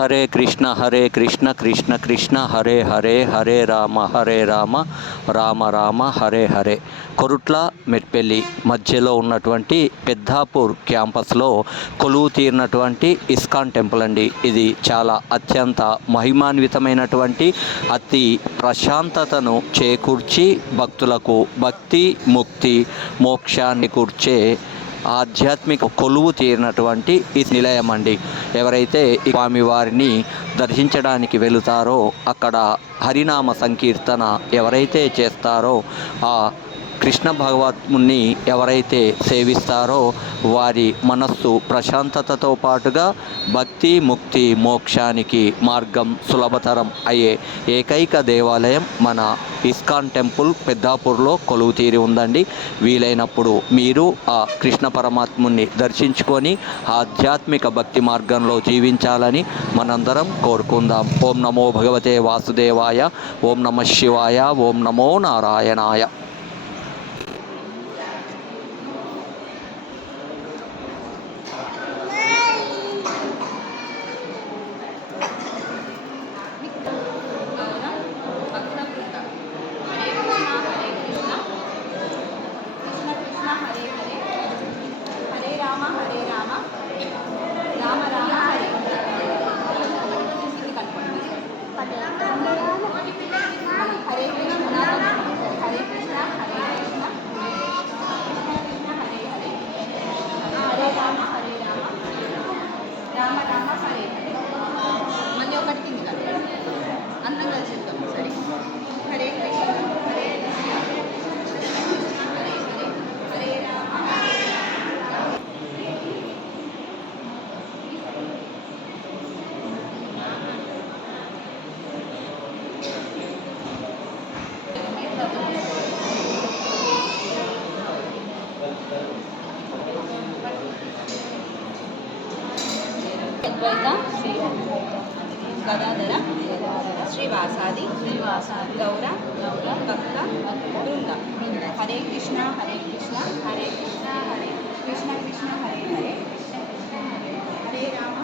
హరే కృష్ణ కృష్ణ కృష్ణ హరే హరే హరే రామ రామ రామ హరే హరే. కొరుట్ల మెట్పల్లి మధ్యలో ఉన్నటువంటి పెద్దాపూర్ క్యాంపస్లో కొలువు తీరినటువంటి ఇస్కాన్ టెంపుల్ అండి. ఇది చాలా అత్యంత మహిమాన్వితమైనటువంటి అతి ప్రశాంతతను చేకూర్చి భక్తులకు భక్తి ముక్తి మోక్షాన్ని కూర్చే ఆధ్యాత్మిక కొలువు తీరినటువంటి ఈ నిలయం అండి. ఎవరైతే ఈ స్వామి వారిని దర్శించడానికి వెళుతారో అక్కడ హరినామ సంకీర్తన ఎవరైతే చేస్తారో ఆ కృష్ణ భగవాత్ముని ఎవరైతే సేవిస్తారో వారి మనస్సు ప్రశాంతతతో పాటుగా భక్తి ముక్తి మోక్షానికి మార్గం సులభతరం అయ్యే ఏకైక దేవాలయం మన ఇస్కాన్ టెంపుల్ పెద్దాపూర్లో కొలువు తీరి ఉందండి. వీలైనప్పుడు మీరు ఆ కృష్ణ పరమాత్ముని దర్శించుకొని ఆధ్యాత్మిక భక్తి మార్గంలో జీవించాలని మనందరం కోరుకుందాం. ఓం నమో భగవతే వాసుదేవాయ, ఓం నమ శివాయ, ఓం నమో నారాయణాయ. అద్వైత శ్రీ గదాధర శ్రీవాసాది గౌర భక్త బృంద. హరే కృష్ణ హరే కృష్ణ హరే కృష్ణ హరే కృష్ణ కృష్ణ హరే హరే హరే రామ